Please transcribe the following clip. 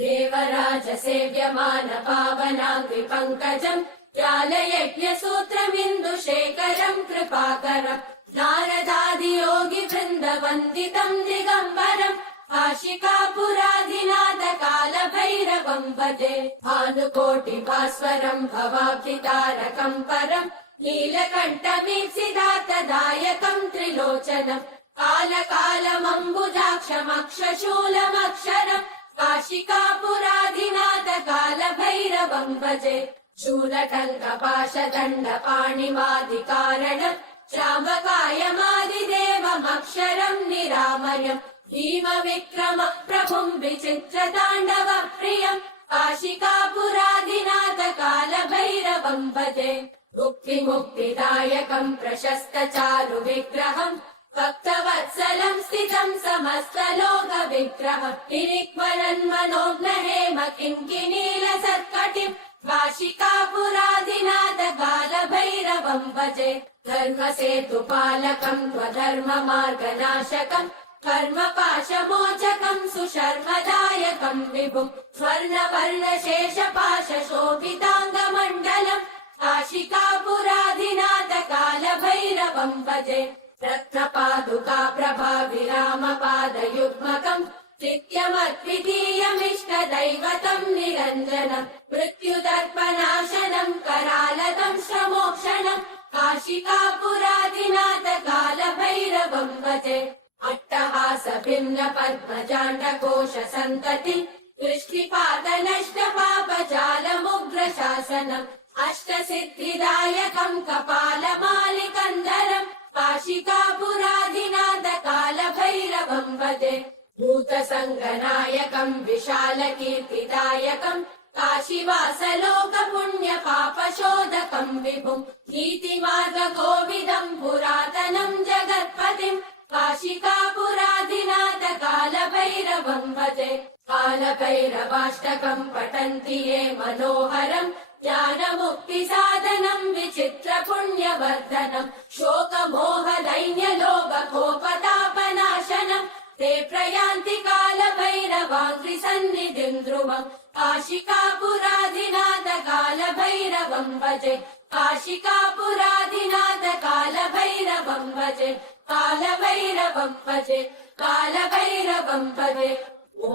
देवराज सेव्यमान पावनाङ्घ्रि पङ्कजम् ज्ञानयज्ञसूत्रमिन्दुशेखरम् कृपाकरम् नारदादियोगि वृन्द वन्दितम् दिगम्बरम् काशिकापुराधिनाथ कालभैरवम् भजे भानुकोटि भास्वरम् भवाब्धितारकम् परम् नीलकण्ठमीप्सिदातदायकम् त्रिलोचनम् कालकालमम्बुजाक्षमक्षशूलमक्षरम् काशिकापुराधिनाथ कालभैरवम् भजे शूलटङ्कपाशदण्डपाणिमादिकारणम् श्रावकायमादिदेवमक्षरम् निरामयम् भीमविक्रम प्रभुम् विचित्रताण्डव प्रियम् काशिकापुराधिनाथ कालभैरवम् भजे मुक्तिमुक्तिदायकम् प्रशस्त चारु विग्रहम् भक्तवत्सलम् स्थितम् समस्तलोक विग्रहम् निरिक्मरन् मनोज्ञहेम किङ्किणीलसत्कटिम् काशिकापुराधिनाथ कालभैरवम् भजे धर्मसेतुपालकम् त्वधर्ममार्गनाशकम् कर्मपाशमोचकम् सुशर्मदायकम् विभुम् स्वर्णवर्णशेषपाशशोभिताङ्गमण्डलम् काशिकापुराधिनाथ कालभैरवम् भजे रत्नपादुका प्रभाविरामपादयुग्मकम् नित्यमद्वितीयमिष्टदैवतम् निरञ्जनम् मृत्युदर्पनाशनम् करालदम् श्रमोक्षणम् काशिकापुराधिनाथ कालभैरवम् भजे अट्टहास भिन्न पद्मजाण्डकोश सन्ततिम् दृष्टिपातनष्टपापजालमुग्रशासनम् अष्टसिद्धिदायकम् कपालमालिकन्दरम् काशिकापुराधिनाथ कालभैरवम् भजे भूतसङ्गनायकम् विशालकीर्तिदायकम् काशीवासलोकपुण्यपापशोधकम् विभुम् नीतिमार्गकोविदम् पुरातनम् जगत्पतिम् काशिकापुराधिनाथ कालभैरवम् भजे कालभैरवाष्टकम् पठन्ति ये मनोहरम् ज्ञानमुक्तिसाधनम् विचित्रपुण्यवर्धनम् शोकमोहदैन्यलोभकोपतापनाशनम् ते प्रयान्ति कालभैरवाङ्घ्रिसन्निधिम् ध्रुवम् काशिकापुराधिनाथ कालभैरवम् भजे काशिकापुराधिनाथ कालभैरवम् भजे कालभैरवम् भजे कालभैरवम् भजे ओ